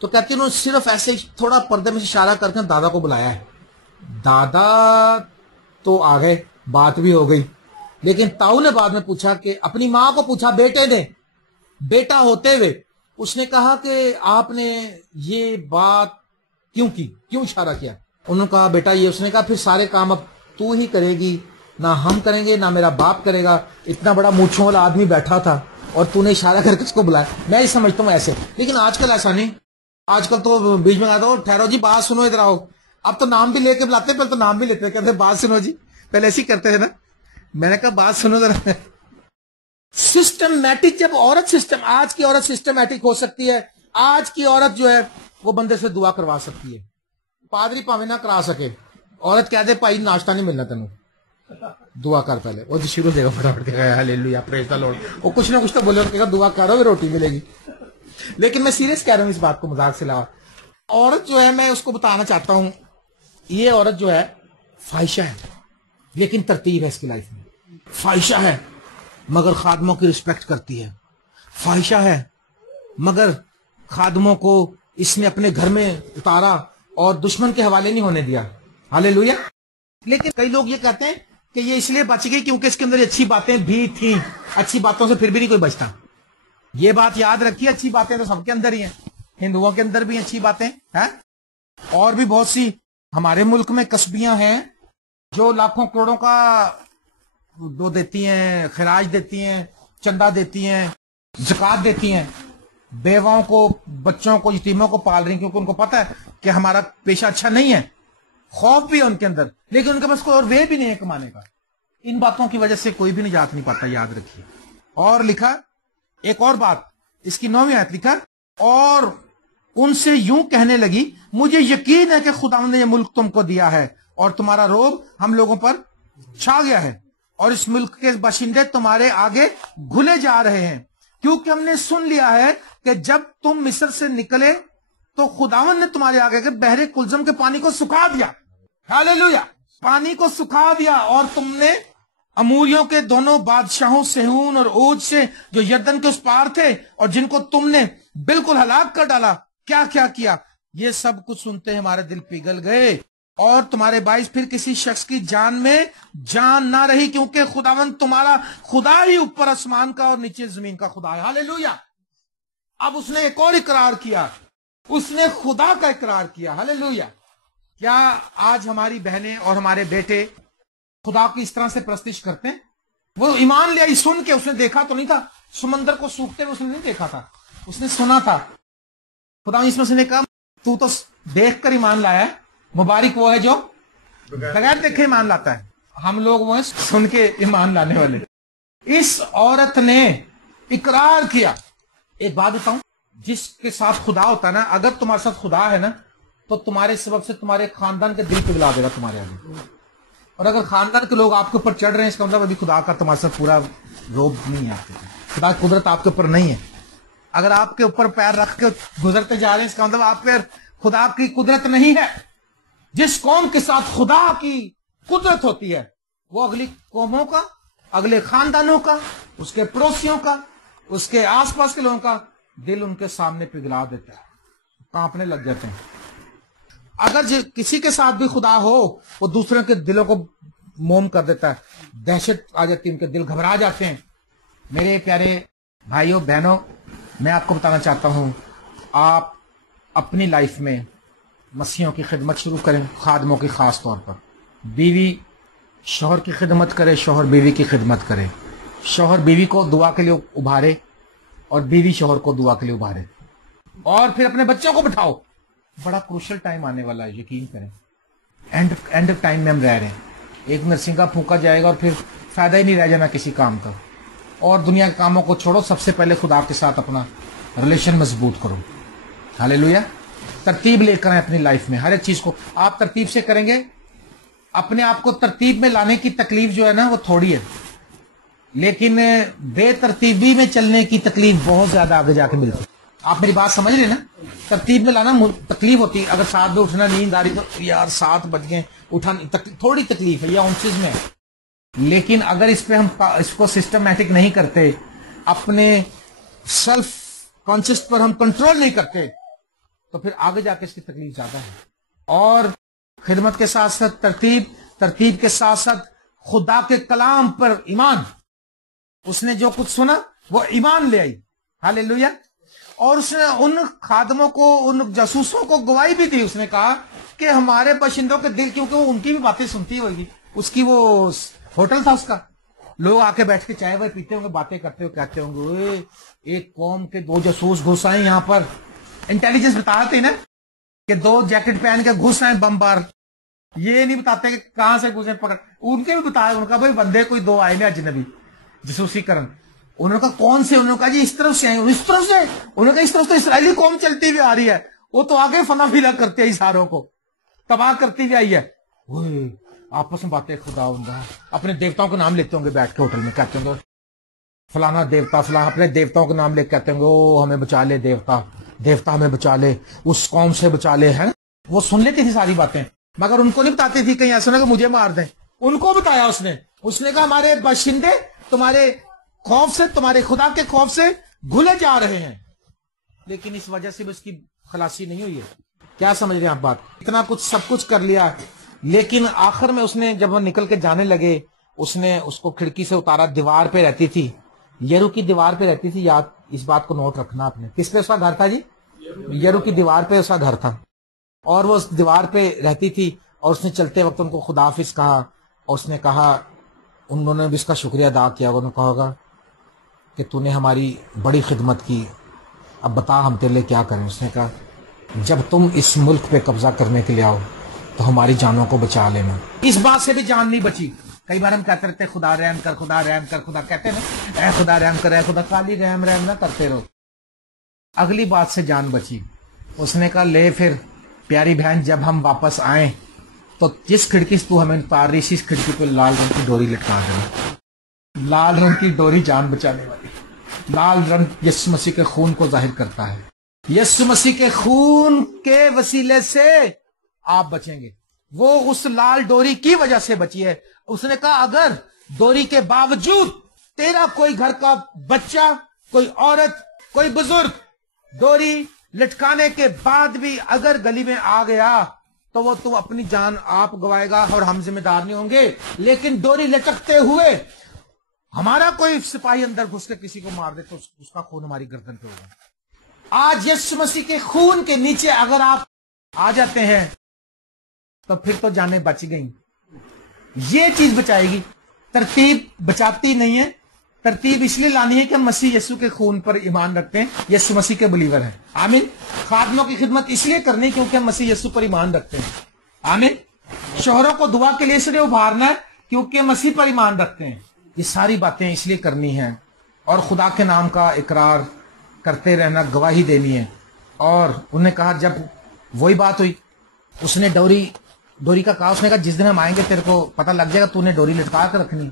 تو کہتی انہوں نے صرف ایسے تھوڑا پردے میں سے اشارہ کر کے دادا کو بلایا ہے. دادا تو آ گئے, بات بھی ہو گئی, لیکن تاؤ نے بعد میں پوچھا کہ اپنی ماں کو پوچھا بیٹے نے, بیٹا ہوتے ہوئے اس نے کہا کہ آپ نے یہ بات کیوں کی, کیوں اشارہ کیا؟ انہوں نے کہا بیٹا یہ, اس نے کہا پھر سارے کام اب تو ہی کرے گی, نہ ہم کریں گے نہ میرا باپ کرے گا, اتنا بڑا مونچھوں والا آدمی بیٹھا تھا اور تو نے اشارہ کر کے اس کو بلایا. میں یہ سمجھتا ہوں ایسے, لیکن آج کل ایسا نہیں. آج کل تو بیچ میں کہتا ہوں ٹھہرو جی بات سنو ادھر آؤ, اب تو نام بھی لے کے بلاتے, پہلے تو نام بھی لیتے, کہتے بات سنو جی, پہلے ایسے ہی کرتے ہیں نا. میں نے کہا بات سنو ذرا. سسٹمیٹک, جب عورت سسٹم, آج کی عورت سسٹمیٹک ہو سکتی ہے, آج کی عورت جو ہے وہ بندے سے دعا کروا سکتی ہے. پادری پاوے نہ کرا سکے, عورت کہہ دے بھائی ناشتہ نہیں ملنا تینوں, دعا کر پہلے, وہ شروع دے گا فٹافٹ, ہاللیلویا پریز دی لارڈ, وہ کچھ نہ کچھ تو بولے, کہ دعا کرو روٹی ملے گی. لیکن میں سیریس کہہ رہا ہوں اس بات کو, مذاق سے علاوہ. عورت جو ہے میں اس کو بتانا چاہتا ہوں, یہ عورت جو ہے فاحشہ ہے, لیکن ترتیب ہے اس کی لائف میں. فاحشہ ہے مگر خادموں کی رسپیکٹ کرتی ہے. فاحشہ ہے مگر خادموں کو اس نے اپنے گھر میں اتارا اور دشمن کے حوالے نہیں ہونے دیا. ہاللیلویا. لیکن کئی لوگ یہ کہتے ہیں کہ یہ اس لیے بچ گئی کیونکہ اس کے اندر اچھی باتیں بھی تھیں. اچھی باتوں سے پھر بھی نہیں کوئی بچتا. یہ بات یاد رکھیے, اچھی باتیں تو سب کے اندر ہی ہیں, ہندوؤں کے اندر بھی اچھی باتیں ہیں, اور بھی بہت سی ہمارے ملک میں قصبیاں ہیں جو لاکھوں کروڑوں کا وہ دیتی ہیں, خراج دیتی ہیں, چندہ دیتی ہیں, زکوٰۃ دیتی ہیں, بیواؤں کو, بچوں کو, یتیموں کو پال رہی ہیں, کیونکہ ان کو پتا ہے کہ ہمارا پیشہ اچھا نہیں ہے. خوف بھی ہے ان کے اندر, لیکن ان کے پاس کوئی اور وے بھی نہیں ہے کمانے کا. ان باتوں کی وجہ سے کوئی بھی نجات نہیں پاتا, یاد رکھیے. اور لکھا ایک اور بات, اس کی 9ویں آیت لکھا, اور ان سے یوں کہنے لگی مجھے یقین ہے کہ خداوند نے یہ ملک تم کو دیا ہے اور تمہارا روب ہم لوگوں پر چھا گیا ہے, اور اس ملک کے باشندے تمہارے آگے گھلے جا رہے ہیں, کیونکہ ہم نے سن لیا ہے کہ جب تم مصر سے نکلے تو خداوند نے تمہارے آگے کے بحر کلزم کے پانی کو سکھا دیا. ہاللیلویا. پانی کو سکھا دیا, اور تم نے اموریوں کے دونوں بادشاہوں سہون اور اوج سے جو یردن کے اس پار تھے اور جن کو تم نے بالکل ہلاک کر ڈالا, کیا کیا کیا. یہ سب کچھ سنتے ہمارے دل پگھل گئے, اور تمہارے باعث پھر کسی شخص کی جان میں جان نہ رہی, کیونکہ خداوند تمہارا خدا ہی اوپر آسمان کا اور نیچے زمین کا خدا ہے. ہاللیلویا. اب اس نے ایک اور اقرار کیا, اس نے خدا کا اقرار کیا. ہاللیلویا. کیا آج ہماری بہنیں اور ہمارے بیٹے خدا کی اس طرح سے پرستش کرتے ہیں؟ وہ ایمان لے آئی سن کے, اس نے دیکھا تو نہیں تھا سمندر کو سوکھتے ہوئے, اس نے نہیں دیکھا تھا, اس نے سنا تھا. خدا اس میں نے کہا تو دیکھ کر ایمان لایا ہے, مبارک وہ ہے جو بغیر دیکھے ایمان لاتا ہے. ہم لوگ وہ ہیں سن کے ایمان لانے والے. اس عورت نے اقرار کیا. ایک بات بتاؤں, جس کے ساتھ خدا ہوتا ہے نا, اگر تمہارے ساتھ خدا ہے نا تو تمہارے سبب سے تمہارے خاندان کے دل پگھلا دے گا تمہارے آگے. اور اگر خاندان کے لوگ آپ کے اوپر چڑھ رہے ہیں, اس کا مطلب ابھی خدا کا تمہارے ساتھ پورا روب نہیں ہے, آپ کے خدا کی قدرت آپ کے اوپر نہیں ہے. اگر آپ کے اوپر پیر رکھ کے گزرتے جا رہے ہیں, اس کا مطلب آپ پہ خدا کی قدرت نہیں ہے. جس قوم کے ساتھ خدا کی قدرت ہوتی ہے وہ اگلی قوموں کا, اگلے خاندانوں کا, اس کے پڑوسیوں کا, اس کے آس پاس کے لوگوں کا دل ان کے سامنے پگھلا دیتا ہے, کانپنے لگ جاتے ہیں. اگر کسی کے ساتھ بھی خدا ہو, وہ دوسروں کے دلوں کو موم کر دیتا ہے, دہشت آ جاتی ہے, ان کے دل گھبرا جاتے ہیں. میرے پیارے بھائیوں بہنوں, میں آپ کو بتانا چاہتا ہوں, آپ اپنی لائف میں مسیحوں کی خدمت شروع کریں, خادموں کی خاص طور پر. بیوی شوہر کی خدمت کرے, شوہر بیوی کی خدمت کرے, شوہر بیوی کو دعا کے لیے ابھارے اور بیوی شوہر کو دعا کے لیے ابھارے, اور پھر اپنے بچوں کو بٹھاؤ. بڑا کروشل ٹائم آنے والا ہے, یقین کریں. اینڈ ٹائم میں ہم رہ رہے ہیں. ایک نرسنگ کا پھونکا جائے گا اور پھر فائدہ ہی نہیں رہ جانا کسی کام کا. اور دنیا کے کاموں کو چھوڑو, سب سے پہلے خدا کے ساتھ اپنا ریلیشن مضبوط کرو. ہاللیلویا. ترتیب لے کر آئیں اپنی لائف میں. ہر ایک چیز کو آپ ترتیب سے کریں گے. اپنے آپ کو ترتیب میں لانے کی تکلیف جو ہے نا وہ تھوڑی ہے, لیکن بے ترتیبی میں چلنے کی تکلیف بہت زیادہ آگے جا کے ملتی. آپ میری بات سمجھ رہے نا, ترتیب میں لانا تکلیف ہوتی ہے. اگر 7 بجے اٹھنا, نیند آ رہی تو یار 7 بج گئے اٹھانا, تھوڑی تکلیف ہے, یا ان چیز میں. لیکن اگر اس پہ ہم اس کو سسٹمیٹک نہیں کرتے, اپنے سیلف کانشیس پر ہم کنٹرول نہیں کرتے, تو پھر آگے جا کے اس کی تکلیف زیادہ ہے. اور خدمت کے ساتھ ساتھ ترتیب کے ساتھ ساتھ خدا کے کلام پر ایمان. اس نے جو کچھ سنا وہ ایمان لے آئی. ہاللیلویا. اور اس نے ان خادموں کو، ان جاسوسوں کو گواہی بھی دی. اس نے کہا کہ ہمارے باشندوں کے دل، کیونکہ وہ ان کی بھی باتیں سنتی ہوگی، اس کی وہ ہوٹل تھا اس کا، لوگ آ کے بیٹھ کے چائے وائے پیتے ہوں گے، باتیں کرتے ہوئے کہتے ہوں گے ایک قوم کے 2 جاسوس گھس آئے یہاں پر. انٹیلیجنس بتاتے ہیں نا کہ 2 جیکٹ پہن کے گھس آئے بم بار. یہ نہیں بتاتے کہ کہاں سے گھسے پکڑ. ان کے بھی بتایا، ان کا بھائی بندے کوئی 2 آئے نا اجنبی جاسوسی کرن. انہوں نے کہا کون سے؟ انہوں نے کہا جی اس طرف سے آئے. اس طرف سے؟ انہوں نے کہا اس طرف تو اسرائیلی قوم چلتی ہوئی آ رہی ہے، وہ تو آگے فنا فیلا کرتے ہیں، ساروں کو تباہ کرتی ہوئی آئی ہے. آپس میں باتیں، خدا اپنے دیوتاؤں کے نام لیتے ہوں گے بیٹھ کے ہوٹل میں، کہتے ہوں گے فلانا دیوتا، فلاں اپنے دیوتاؤں کے نام لے کے کہتے ہوں گے او ہمیں بچا لے دیوتا ہمیں بچا لے، اس قوم سے بچا لے. ہے وہ سن لیتی تھی ساری باتیں، مگر ان کو نہیں بتاتی تھی کہیں ایسا نہ کہ مجھے مار دیں. ان کو بتایا اس نے کہا ہمارے باشندے تمہارے خوف سے، تمہارے خدا کے خوف سے گھلے جا رہے ہیں. لیکن اس وجہ سے بھی اس کی خلاصی نہیں ہوئی ہے. کیا سمجھ رہے ہیں آپ بات؟ اتنا کچھ سب کچھ کر لیا، لیکن آخر میں اس نے جب وہ نکل کے جانے لگے، اس نے اس کو کھڑکی سے اتارا. دیوار پہ رہتی تھی، یرو کی دیوار پہ رہتی تھی. یاد اس بات کو نوٹ رکھنا آپ نے. کس پہ اس کا گھر تھا جی؟ یرو کی دیوار پہ اس کا گھر تھا. اور وہ اس دیوار پہ رہتی تھی، اور اس نے چلتے وقت ان کو خدا حافظ کہا. اور اس نے کہا، انہوں نے بھی اس کا شکریہ ادا کیا. انہوں نے کہا ہوگا کہ تو نے ہماری بڑی خدمت کی، اب بتا ہم تیرے لیے کیا کریں. اس نے کہا جب تم اس ملک پہ قبضہ کرنے کے لیے آؤ تو ہماری جانوں کو بچا لینا. اس بات سے بھی جان نہیں بچی. کئی بار ہم کہتے رہتے خدا رحم کر، خدا رحم کر، خدا کہتے ہیں اے خدا رحم کر، اے خدا. خالی رحم نہ کرتے رہو. اگلی بات سے جان بچی. اس نے کہا لے پھر پیاری بہن، جب ہم واپس آئیں تو جس کھڑکی سے تو ہمیں اتار رہی، اس کھڑکی پہ لال رنگ کی ڈوری لٹکا دینا. لال رنگ کی ڈوری جان بچانے والی. لال رنگ یسوع مسیح کے خون کو ظاہر کرتا ہے. یسوع مسیح کے خون کے وسیلے سے آپ بچیں گے. وہ اس لال ڈوری کی وجہ سے بچی ہے. اس نے کہا اگر ڈوری کے باوجود تیرا کوئی گھر کا بچہ، کوئی عورت، کوئی بزرگ ڈوری لٹکانے کے بعد بھی اگر گلی میں آ گیا تو وہ تو اپنی جان آپ گوائے گا اور ہم ذمہ دار نہیں ہوں گے. لیکن ڈوری لٹکتے ہوئے ہمارا کوئی سپاہی اندر گھس کے کسی کو مار دے تو اس کا خون ہماری گردن پہ ہوگا. آج یسوع مسیح کے خون کے نیچے اگر آپ آ جاتے ہیں تو پھر تو جانیں بچ گئیں. یہ چیز بچائے گی. ترتیب بچاتی نہیں ہے. ترتیب اس لیے لانی ہے کہ ہم مسیح یسوع کے خون پر ایمان رکھتے ہیں، یسوع مسیح کے بلیور ہیں. آمین. خادموں کی خدمت اس لیے کرنی کیونکہ ہم مسیح یسوع پر ایمان رکھتے ہیں. آمین. شوہروں کو دعا کے لیے اس لیے ابھارنا ہے کیونکہ مسیح پر ایمان رکھتے ہیں. یہ ساری باتیں اس لیے کرنی ہیں، اور خدا کے نام کا اقرار کرتے رہنا، گواہی دینی ہے. اور انہوں نے کہا جب وہی بات ہوئی، اس نے ڈوری کا کہا. اس نے کہا جس دن ہم آئیں گے تیرے کو پتہ لگ جائے گا تو نے ڈوری لٹکا کر رکھنی.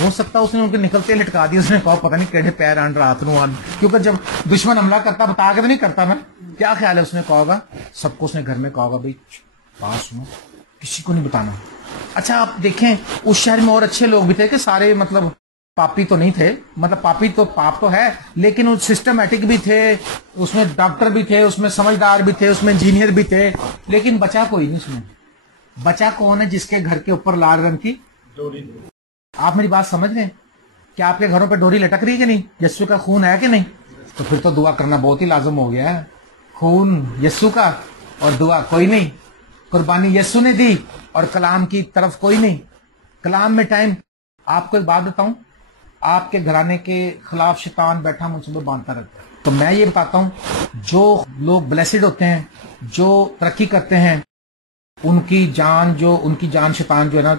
ہو سکتا اس نے ان کے نکلتے لٹکا دی. اس نے کہا پتہ نہیں کیڑے پیر آن رات نو آن، کیونکہ جب دشمن حملہ کرتا بتا کے تو نہیں کرتا نا. کیا خیال ہے؟ اس نے کہا ہوگا سب کو، اس نے گھر میں کہا ہوگا بھائی پاس سنو، کسی کو نہیں بتانا. اچھا آپ دیکھیں اس شہر میں اور اچھے لوگ بھی تھے کہ سارے مطلب پاپی تو نہیں تھے. مطلب پاپی تو پاپ تو ہے لیکن وہ سسٹمیٹک بھی تھے، اس میں ڈاکٹر بھی تھے، اس میں سمجھدار بھی تھے، اس میں انجینئر بھی تھے. لیکن بچا کوئی نہیں. اس میں بچا کون ہے؟ جس کے گھر کے اوپر لال رنگ کی ڈوری. آپ میری بات سمجھ رہے ہیں؟ کیا آپ کے گھروں پہ ڈوری لٹک رہی ہے کہ نہیں؟ یسوع کا خون ہے کہ نہیں؟ تو پھر تو دعا کرنا بہت ہی لازم ہو گیا ہے. خون یسوع کا اور دعا کوئی نہیں. قربانی یسوع نے دی اور کلام کی طرف کوئی نہیں. کلام میں ٹائم. آپ کو ایک بات بتاؤں، آپ کے گھرانے کے خلاف شیطان بیٹھا منصوبے باندھتا رہتا ہے. تو میں یہ بتاتا ہوں جو لوگ بلیسڈ ہوتے ہیں، جو ترقی کرتے ہیں، ان کی جان شیطان جو ہے نا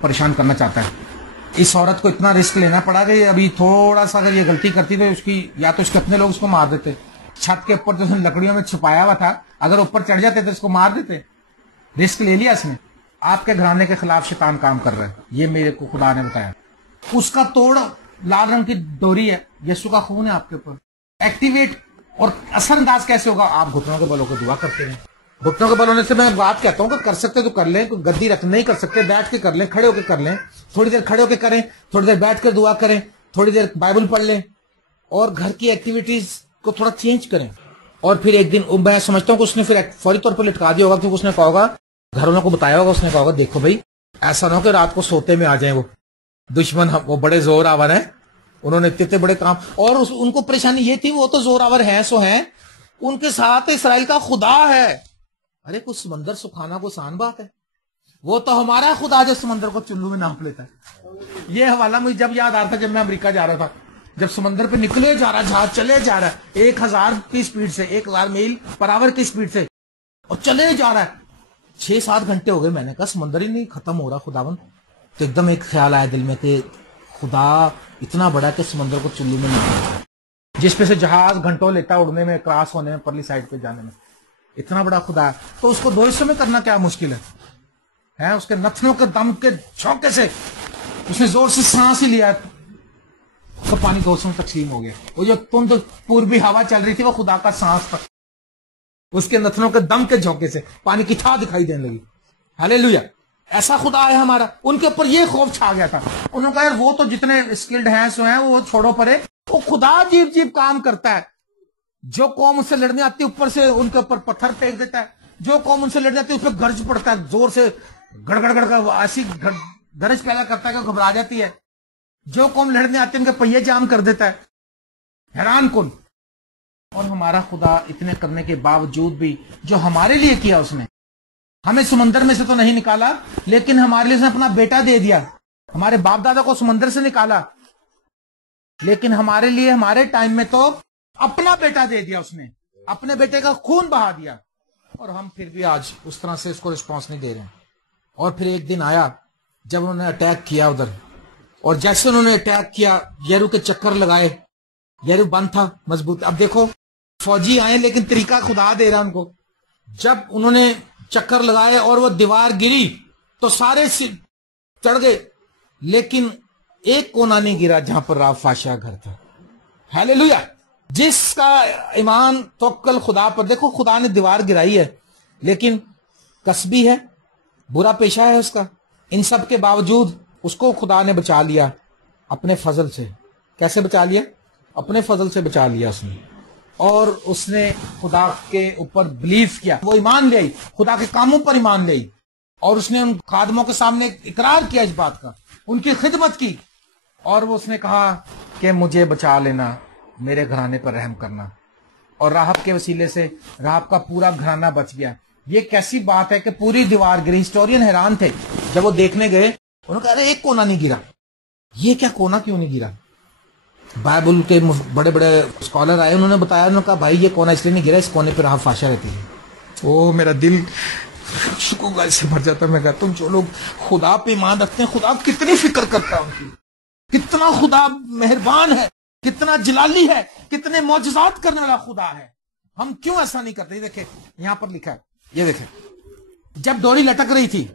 پریشان کرنا چاہتا ہے. اس عورت کو اتنا رسک لینا پڑا کہ ابھی تھوڑا سا اگر یہ غلطی کرتی تو اس کی یا تو اس کے اپنے لوگ اس کو مار دیتے. چھت کے اوپر جو اس نے لکڑیوں میں چھپایا ہوا تھا، اگر اوپر چڑھ جاتے تو اس کو مار دیتے. رسک لے لیا اس نے. آپ کے گھرانے کے خلاف شیطان کام کر رہا ہے، یہ میرے کو خدا نے بتایا. اس کا توڑ لال رنگ کی ڈوری ہے، یسوع کا خون ہے آپ کے اوپر. ایکٹیویٹ اور اثر انداز کیسے ہوگا؟ آپ گھٹنوں کے بلوں کو دعا کرتے ہیں. گھٹنوں کے بل ہونے سے میں بات کہتا ہوں کہ کر سکتے تو کر لیں، گدی رکھ نہیں کر سکتے بیٹھ کے کر لیں، کھڑے ہو کے کر لیں. تھوڑی دیر کھڑے ہو کے کریں، تھوڑی دیر بیٹھ کر دعا کریں، تھوڑی دیر بائبل پڑھ لیں، اور گھر کی ایکٹیویٹیز کو تھوڑا چینج کریں. اور پھر ایک دن میں سمجھتا ہوں کہ اس نے پھر فوری طور پر لٹکا دیا ہوگا، کیونکہ اس نے کہا ہوگا، گھر والوں کو بتایا ہوگا، اس نے کہا ہوگا دیکھو بھائی ایسا نہ ہو کہ رات کو سوتے میں آ جائیں وہ دشمن، وہ بڑے زور آور ہیں، انہوں نے اتنے بڑے کام، اور ان کو پریشانی یہ تھی وہ تو زور آور ہیں سو ہیں، ان کے ساتھ اسرائیل کا خدا ہے۔ ارے کچھ سمندر سکھانا کوئی آسان بات ہے؟ وہ تو ہمارا خدا جو سمندر کو چلو میں ناپ لیتا ہے۔ یہ حوالہ مجھے جب یاد آ رہا تھا جب میں امریکہ جا رہا تھا، جب سمندر پہ نکلے جا رہا جہاز، چلے جا رہا ہے 1000 کی سپیڈ سے، 1000 میل پر آور کی سپیڈ سے، اور چلے جا رہا ہے 6-7 گھنٹے ہو گئے، میں نے کہا سمندر ہی نہیں ختم ہو رہا خداوند۔ تو ایک دم ایک خیال آیا دل میں کہ خدا اتنا بڑا کہ سمندر کو چلو میں نہیں، جس پہ سے جہاز گھنٹوں لیتا ہے اڑنے میں، کراس ہونے میں، پرلی سائڈ پہ جانے میں، اتنا بڑا خدا ہے، تو اس کو 2 حصوں میں کرنا کیا مشکل ہے؟ اس کے نتنوں کے دم کے جھونکے سے اس نے زور سے سانس ہی لیا تو پانی 2 حصوں میں تقسیم ہو گیا۔ وہ جو تند پوربی ہوا چل رہی تھی وہ خدا کا سانس تھا، اس کے نتنوں کے دم کے جھونکے سے پانی کی تھا دکھائی دینے لگی۔ ہاللیلویا! ایسا خدا ہے ہمارا۔ ان کے اوپر یہ خوف چھا گیا تھا، انہوں نے کہا یار وہ تو جتنے اسکلڈ ہیں سو ہیں، وہ چھوڑو پرے، وہ خدا عجیب عجیب کام کرتا ہے۔ جو قوم اس سے لڑنے آتی ہے اوپر سے ان کے اوپر پتھر پھینک دیتا ہے، جو قوم ان سے لڑنے آتی ہے اس پہ گرج پڑتا ہے، زور سے گڑ گڑ گڑ کا ایسی گرج پیدا کرتا ہے کہ گھبرا جاتی ہے۔ جو قوم لڑنے آتی ہے ان کے پہیے جام کر دیتا ہے، حیران کن۔ اور ہمارا خدا اتنے کرنے کے باوجود بھی جو ہمارے لیے کیا، اس نے ہمیں سمندر میں سے تو نہیں نکالا، لیکن ہمارے لیے اس نے اپنا بیٹا دے دیا۔ ہمارے باپ دادا کو سمندر سے نکالا، لیکن ہمارے لیے ہمارے ٹائم میں تو اپنا بیٹا دے دیا، اس نے اپنے بیٹے کا خون بہا دیا، اور ہم پھر بھی آج اس طرح سے اس کو رسپانس نہیں دے رہے ہیں۔ اور پھر ایک دن آیا جب انہوں نے اٹیک کیا ادھر، اور جیسے انہوں نے اٹیک کیا، یریکو کے چکر لگائے، یریکو بند تھا مضبوط۔ اب دیکھو فوجی آئے لیکن طریقہ خدا دے رہا ان کو۔ جب انہوں نے چکر لگائے اور وہ دیوار گری تو سارے چڑھ گئے، لیکن ایک کونا نہیں گرا جہاں پر راب فاشا گھر تھا۔ ہاللیلویا! جس کا ایمان توکل خدا پر، دیکھو خدا نے دیوار گرائی ہے لیکن کسبی ہے، برا پیشہ ہے اس کا، ان سب کے باوجود اس کو خدا نے بچا لیا اپنے فضل سے۔ کیسے بچا لیا؟ اپنے فضل سے بچا لیا اس نے، اور اس نے خدا کے اوپر بلیو کیا، وہ ایمان لے آئی، خدا کے کاموں پر ایمان لے آئی، اور اس نے ان خادموں کے سامنے اقرار کیا اس بات کا، ان کی خدمت کی، اور وہ اس نے کہا کہ مجھے بچا لینا، میرے گھرانے پر رحم کرنا، اور راہب کے وسیلے سے راہب کا پورا گھرانہ بچ گیا۔ یہ کیسی بات ہے کہ پوری دیوار گری۔ ہسٹورین حیران تھے جب وہ دیکھنے گئے، انہوں نے کہا ارے ایک کونا نہیں گرا، یہ کیا کونا کیوں نہیں گرا؟ بائبل کے بڑے بڑے اسکالر آئے، انہوں نے بتایا، انہوں نے کہا بھائی یہ کونا اس لیے نہیں گرا، اس کونے پہ راہب فاشا رہتی ہے۔ او میرا دل شکوہ سے بھر جاتا ہے۔ میں کہتا ہوں جو لوگ خدا پہ ایمان رکھتے ہیں، خدا کتنی فکر کرتا ہے ان کی، کتنا خدا مہربان ہے، کتنا جلالی ہے، کتنے معجزات کرنے والا خدا ہے۔ ہم کیوں ایسا نہیں کرتے؟ دیکھیں یہاں پر لکھا ہے، یہ دیکھیں جب ڈوری لٹک رہی تھی،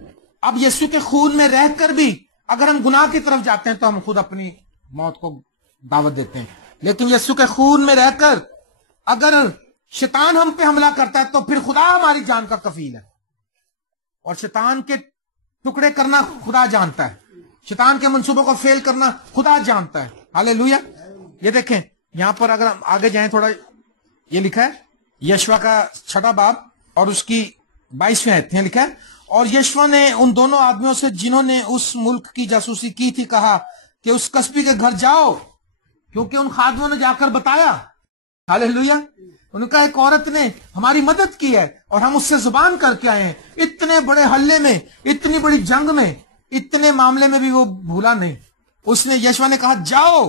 اب یسوع کے خون میں رہ کر بھی اگر ہم گناہ کی طرف جاتے ہیں تو ہم خود اپنی موت کو دعوت دیتے ہیں، لیکن یسوع کے خون میں رہ کر اگر شیطان ہم پہ حملہ کرتا ہے تو پھر خدا ہماری جان کا کفیل ہے، اور شیطان کے ٹکڑے کرنا خدا جانتا ہے، شیطان کے منصوبوں کو فیل کرنا خدا جانتا ہے۔ ہاللیلویا! یہ دیکھیں یہاں پر اگر ہم آگے جائیں تھوڑا، یہ لکھا ہے یشوا کا 6 باب اور اس کی 22ویں آیت میں لکھا ہے، اور یشوا نے ان دونوں آدمیوں سے جنہوں نے اس ملک کی جاسوسی کی تھی کہا کہ اس کسبی کے گھر جاؤ، کیونکہ ان خادموں نے جا کر بتایا۔ ہاللیلویا! ان کا ایک عورت نے ہماری مدد کی ہے اور ہم اس سے زبان کر کے آئے ہیں، اتنے بڑے حلے میں، اتنی بڑی جنگ میں، اتنے معاملے میں بھی وہ بھولا نہیں۔ اس نے یشوا نے کہا جاؤ،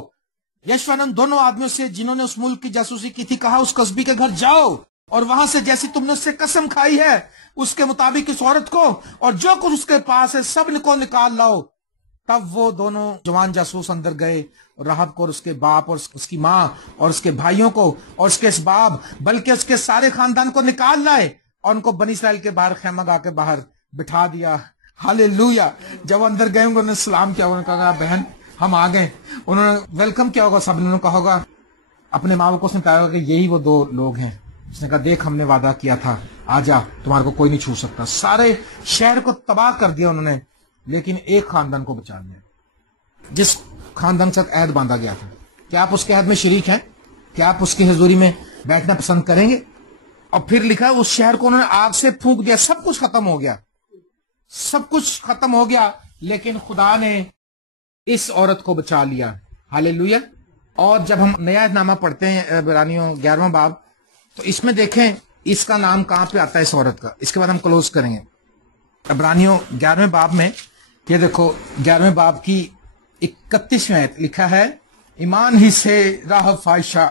یشوا نے ان دونوں آدمیوں سے جنہوں نے اس ملک کی جاسوسی کی تھی کہا اس قصبی کے گھر جاؤ، اور وہاں سے جیسی تم نے اس سے قسم کھائی ہے اس کے مطابق اس عورت کو اور جو کچھ اس کے پاس ہے سب کو نکال لاؤ۔ تب وہ دونوں جوان جاسوس اندر گئے، راہب کو اور اس کے باپ اور اس کی ماں اور اس کے بھائیوں کو اور اس کے اسباب بلکہ اس کے سارے خاندان کو نکال لائے، اور ان کو بنی اسرائیل کے باہر خیمہ گاہ کے باہر بٹھا دیا۔ ہاللیلویا! جب اندر گئے انہوں نے سلام کیا، انہوں نے کہا بہن ہم آ گئے، انہوں نے ویلکم کیا ہوگا، سب نے کہا ہوگا، اپنے ماں باپ کو اس نے کہا ہوگا کہ یہی وہ 2 لوگ ہیں۔ اس نے کہا دیکھ ہم نے وعدہ کیا تھا، آ جا، تمہارے کو کوئی نہیں چھو سکتا۔ سارے شہر کو تباہ کر دیا انہوں نے، لیکن ایک خاندان کو بچا لیا، جس خاندان کے ساتھ عہد باندھا گیا تھا۔ کیا آپ اس کے عہد میں شریک ہیں؟ کیا آپ اس کی حضوری میں بیٹھنا پسند کریں گے؟ اور پھر لکھا اس شہر کو انہوں نے آگ سے پھونک دیا. سب کچھ ختم ہو گیا, سب کچھ ختم ہو گیا, لیکن خدا نے اس عورت کو بچا لیا. ہاللیلویا. اور جب ہم نیا نامہ پڑھتے ہیں عبرانیوں 11واں باب, تو اس میں دیکھیں اس کا نام کہاں پہ آتا ہے اس عورت کا. اس کے بعد ہم کلوز کریں گے. عبرانیوں 11ویں باب میں یہ دیکھو 11ویں باب کی 31ویں آیت لکھا ہے, ایمان ہی سے راہب فاحشہ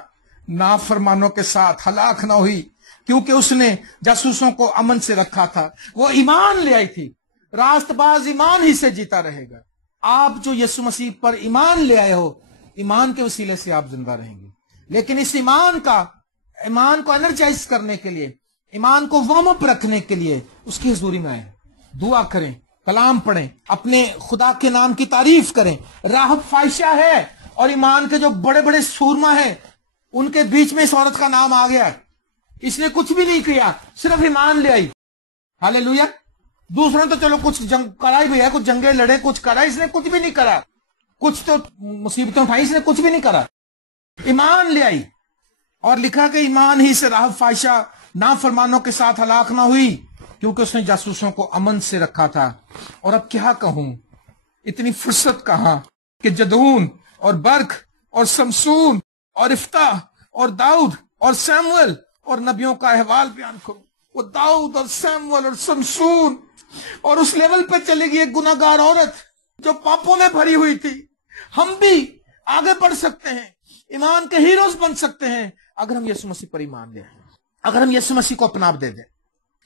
نافرمانوں کے ساتھ ہلاک نہ ہوئی, کیونکہ اس نے جاسوسوں کو امن سے رکھا تھا. وہ ایمان لے آئی تھی. راست باز ایمان ہی سے جیتا رہے گا. آپ جو یسوع مسیح پر ایمان لے آئے ہو, ایمان کے وسیلے سے آپ زندہ رہیں گے. لیکن اس ایمان کو انرجائز کرنے کے لیے, ایمان کو وارم اپ رکھنے کے لیے اس کی حضوری میں آئے, دعا کریں, کلام پڑھیں, اپنے خدا کے نام کی تعریف کریں. راہب فاحشہ ہے اور ایمان کے جو بڑے بڑے سورما ہیں ان کے بیچ میں اس عورت کا نام آ گیا. اس نے کچھ بھی نہیں کیا, صرف ایمان لے آئی. ہاللیلویا. دوسروں تو چلو کچھ جنگ کرائی بھی ہے, کچھ جنگیں لڑے, کچھ کرا, اس نے کچھ بھی نہیں کرا. کچھ تو مصیبتیں اٹھائی, اس نے کچھ بھی نہیں کرا, ایمان لے آئی. اور لکھا کہ ایمان ہی سے راہب فاحشہ نافرمانوں کے ساتھ ہلاک نہ ہوئی, کیونکہ اس نے جاسوسوں کو امن سے رکھا تھا. اور اب کیا کہوں, اتنی فرصت کہاں کہ جدون اور برق اور سمسون اور افتح اور داؤد اور سیموئل اور نبیوں کا احوال بیان کروں. وہ داؤد اور سیموئل اور سمسون, اور اس لیول پہ چلے گی ایک گناہ گار عورت جو پاپوں میں بھری ہوئی تھی. ہم بھی آگے بڑھ سکتے ہیں, ایمان کے ہیروز بن سکتے ہیں اگر ہم یسوع مسیح پر ایمان لے آئیں, اگر ہم یسوع مسیح کو اپنا دے دیں.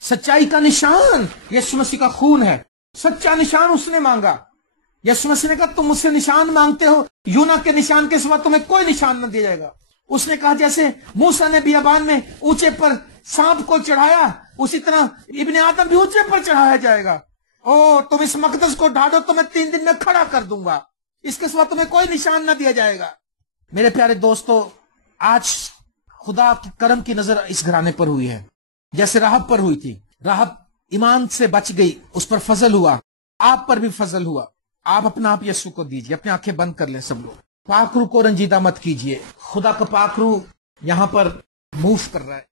سچائی کا نشان یسوع مسیح کا خون ہے. سچا نشان اس نے مانگا. یسوع مسیح نے کہا تم مجھ سے نشان مانگتے ہو, یونا کے نشان کے سوا تمہیں کوئی نشان نہ دیا جائے گا. اس نے کہا جیسے موسیٰ نے بیابان میں اونچے پر سانپ کو چڑھایا, اسی طرح ابن آدم بھی اونچے پر چڑھایا جائے گا. او تم اس مقدس کو ڈھا دو تو میں 3 دن میں کھڑا کر دوں گا. اس کے سوا تمہیں کوئی نشان نہ دیا جائے گا. میرے پیارے دوستو, آج خدا کی کرم کی نظر اس گھرانے پر ہوئی ہے, جیسے راہب پر ہوئی تھی. راہب ایمان سے بچ گئی, اس پر فضل ہوا, آپ پر بھی فضل ہوا. آپ اپنا آپ یسوع کو دیجئے. اپنے آنکھیں بند کر لیں سب لوگ. پاک روح کو رنجیدہ مت کیجئے. خدا کا پاک روح یہاں پر موو کر رہا ہے.